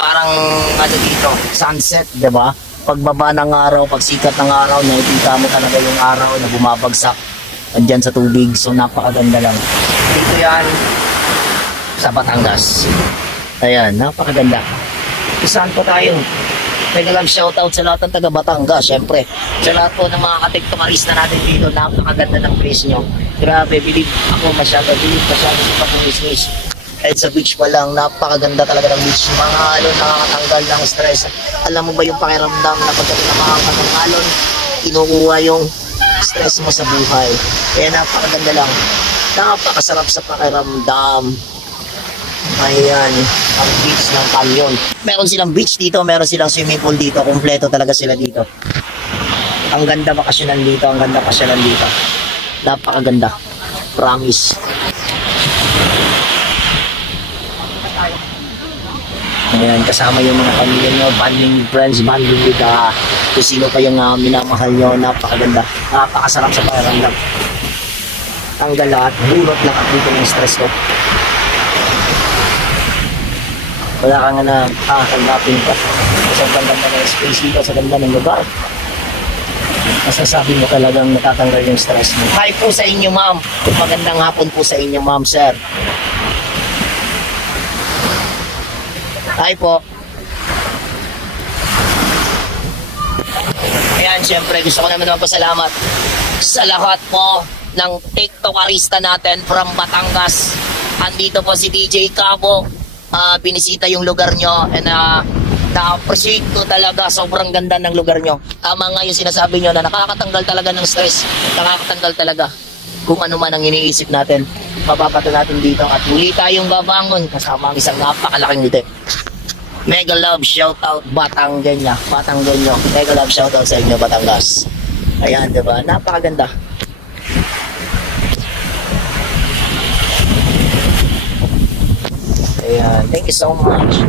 parang ano dito, sunset, di ba? Pagbaba ng araw, pagsikat ng araw, nakikita mo talaga yung araw na bumabagsak andyan sa tubig. So napakaganda lang. Dito yan sa Batangas. Ayan, napakaganda. Saan po tayo? Teka lang, shoutout sa lahat ng taga Batangas, syempre. Sa lahat po ng mga katiktokarista natin dito, napakaganda ng place nyo. Grabe, believe ako masyado sa pag-miss. Kahit sa beach pa lang, napakaganda talaga ng beach. Mga alon, nakakatanggal ng stress. Alam mo ba yung pakiramdam na pagdating ng mga alon, inuuha yung stress mo sa buhay. Kaya napakaganda lang. Napakasarap sa pakiramdam. Ayan, ang beach ng Canyon. Meron silang beach dito, meron silang swimming pool dito. Kompleto talaga sila dito. Ang ganda bakasyonan dito, ang ganda pasyalan dito. Napakaganda. Promise. Ayan, kasama yung mga pamilya nyo, banding friends, banding with kung sino pa yung minamahal nyo. Napakaganda. Napakasarap sa pakiramdam. Tanggal lahat, bunot lahat dito ng stress ko. Wala ka nga na tanggapin pa. Sa ganda ng space dito, sa ganda ng lugar. Masasabi mo talagang natatanggal yung stress mo. Hi po sa inyo, ma'am. Magandang hapon po sa inyo, ma'am, sir. Hi po. Ayan, syempre gusto ko naman magpasalamat sa lahat po ng tiktokarista natin from Batangas. Andito po si DJ Cabo. Binisita yung lugar nyo and na-appreciate ko talaga. Sobrang ganda ng lugar nyo. Tama nga yung sinasabi nyo na nakakatanggal talaga ng stress. Nakakatanggal talaga kung ano man ang iniisip natin. Mapapato natin dito at muli tayong babangon kasama ang isang napakalaking ngiti. Mega love shoutout Batanggenya. Mega love shoutout sa inyo Batangas. Ayan, diba? Napakaganda. Ayan, thank you so much.